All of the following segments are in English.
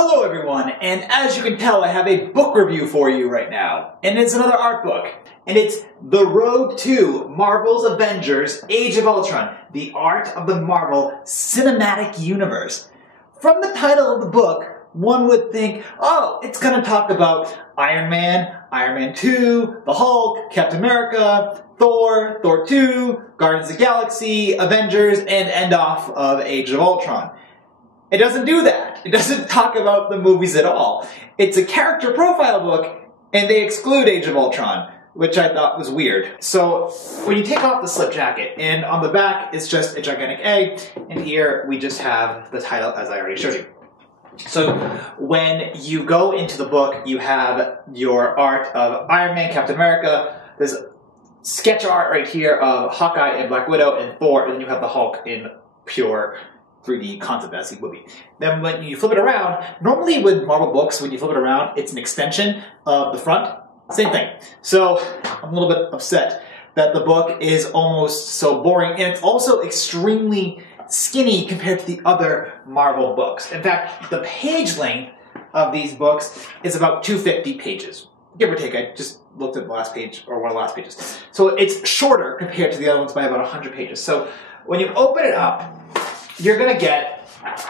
Hello everyone, and as you can tell I have a book review for you right now. And it's another art book. And it's The Road to Marvel's Avengers Age of Ultron, the art of the Marvel Cinematic Universe. From the title of the book, one would think, oh, it's going to talk about Iron Man, Iron Man 2, the Hulk, Captain America, Thor, Thor 2, Guardians of the Galaxy, Avengers, and end off of Age of Ultron. It doesn't do that. It doesn't talk about the movies at all. It's a character profile book, and they exclude Age of Ultron, which I thought was weird. So, when you take off the slip jacket, and on the back, it's just a gigantic A, and here we just have the title as I already showed you. So, when you go into the book, you have your art of Iron Man, Captain America, there's sketch art right here of Hawkeye and Black Widow and Thor, and then you have the Hulk in pure 3D concept as he would be. Then when you flip it around, normally with Marvel books, when you flip it around, it's an extension of the front. Same thing. So I'm a little bit upset that the book is almost so boring, and it's also extremely skinny compared to the other Marvel books. In fact, the page length of these books is about 250 pages. Give or take. I just looked at the last page, or one of the last pages. So it's shorter compared to the other ones by about 100 pages. So when you open it up, you're going to get,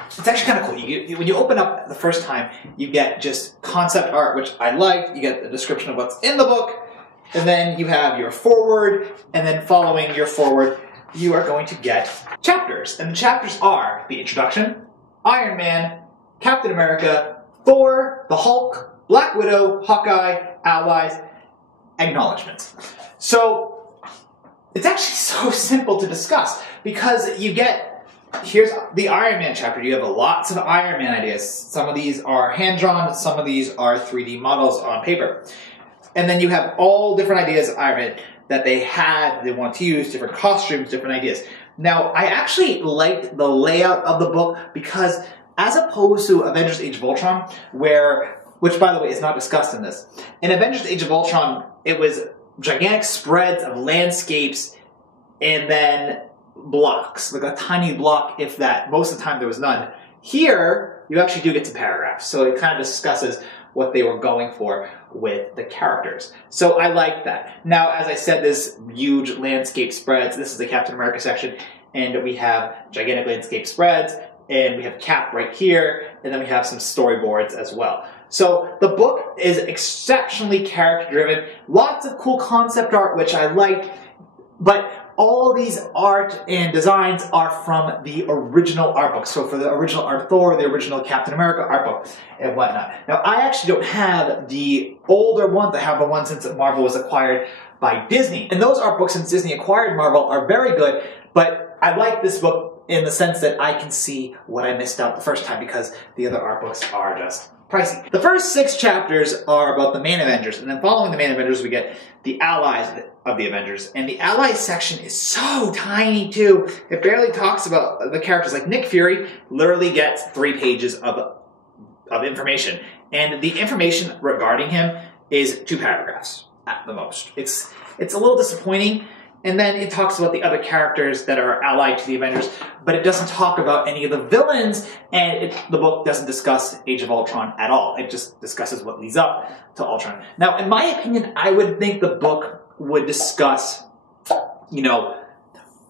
it's actually kind of cool. When you open up the first time, you get just concept art, which I like. You get the description of what's in the book, and then you have your foreword, and then following your foreword, you are going to get chapters. And the chapters are the introduction, Iron Man, Captain America, Thor, the Hulk, Black Widow, Hawkeye, allies, acknowledgements. So it's actually so simple to discuss because you get, here's the Iron Man chapter. You have lots of Iron Man ideas. Some of these are hand-drawn, some of these are 3D models on paper. And then you have all different ideas of Iron Man that they had, they want to use, different costumes, different ideas. Now, I actually liked the layout of the book because as opposed to Avengers Age of Ultron, which by the way is not discussed in this, in Avengers Age of Ultron, it was gigantic spreads of landscapes and then blocks, like a tiny block, if that. Most of the time there was none. Here, you actually do get some paragraphs, so it kind of discusses what they were going for with the characters. So I like that. Now, as I said, this huge landscape spreads. This is the Captain America section, and we have gigantic landscape spreads, and we have Cap right here, and then we have some storyboards as well. So the book is exceptionally character-driven. Lots of cool concept art, which I like, but all these art and designs are from the original art book. So for the original art of Thor, the original Captain America art book, and whatnot. Now, I actually don't have the older ones. I have the ones since Marvel was acquired by Disney. And those art books, since Disney acquired Marvel, are very good, but I like this book in the sense that I can see what I missed out the first time because the other art books are just pricey. The first 6 chapters are about the main Avengers, and then following the main Avengers, we get the allies of the Avengers. And the allies section is so tiny, too. It barely talks about the characters. Like Nick Fury literally gets 3 pages of information. And the information regarding him is 2 paragraphs at the most. It's a little disappointing. And then it talks about the other characters that are allied to the Avengers, but it doesn't talk about any of the villains, and the book doesn't discuss Age of Ultron at all. It just discusses what leads up to Ultron. Now, in my opinion, I would think the book would discuss, you know,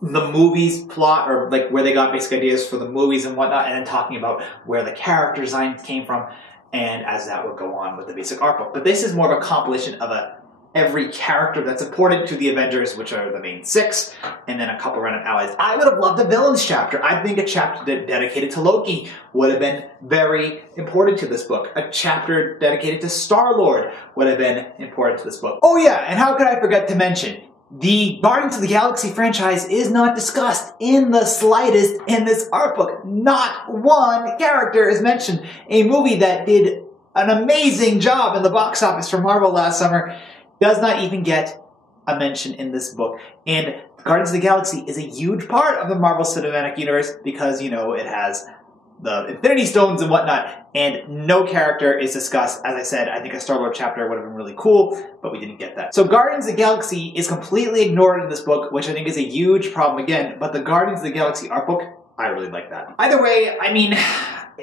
the movie's plot, or like where they got basic ideas for the movies and whatnot, and then talking about where the character designs came from, and as that would go on with the basic art book. But this is more of a compilation of every character that's important to the Avengers, which are the main 6, and then a couple random allies. I would have loved a villains chapter. I think a chapter dedicated to Loki would have been very important to this book. A chapter dedicated to Star-Lord would have been important to this book. Oh yeah, and how could I forget to mention, the Guardians of the Galaxy franchise is not discussed in the slightest in this art book. Not one character is mentioned. A movie that did an amazing job in the box office for Marvel last summer does not even get a mention in this book. And Guardians of the Galaxy is a huge part of the Marvel Cinematic Universe because, you know, it has the Infinity Stones and whatnot, and no character is discussed. As I said, I think a Star-Lord chapter would have been really cool, but we didn't get that. So Guardians of the Galaxy is completely ignored in this book, which I think is a huge problem again, but the Guardians of the Galaxy art book, I really like that. Either way, I mean,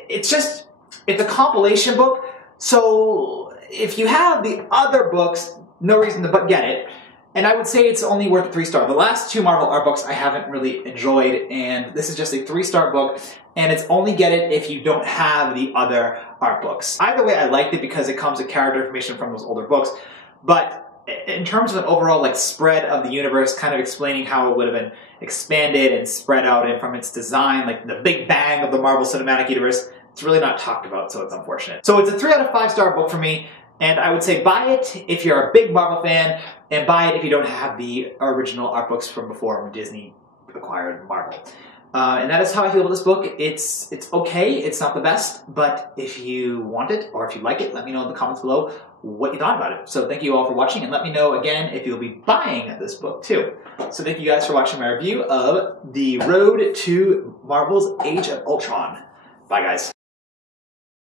it's just, It's a compilation book, so if you have the other books, no reason to get it. And I would say it's only worth a 3-star. The last 2 Marvel art books I haven't really enjoyed, and this is just a 3-star book, and it's only get it if you don't have the other art books. Either way, I liked it because it comes with character information from those older books, but in terms of an overall like spread of the universe, kind of explaining how it would have been expanded and spread out, and from its design, like the big bang of the Marvel Cinematic Universe, it's really not talked about, so it's unfortunate. So it's a 3 out of 5-star book for me, and I would say buy it if you're a big Marvel fan, and buy it if you don't have the original art books from before when Disney acquired Marvel. And that is how I feel about this book. It's okay, it's not the best, but if you want it, or if you like it, let me know in the comments below what you thought about it. So thank you all for watching, and let me know again if you'll be buying this book too. So thank you guys for watching my review of The Road to Marvel's Age of Ultron. Bye guys.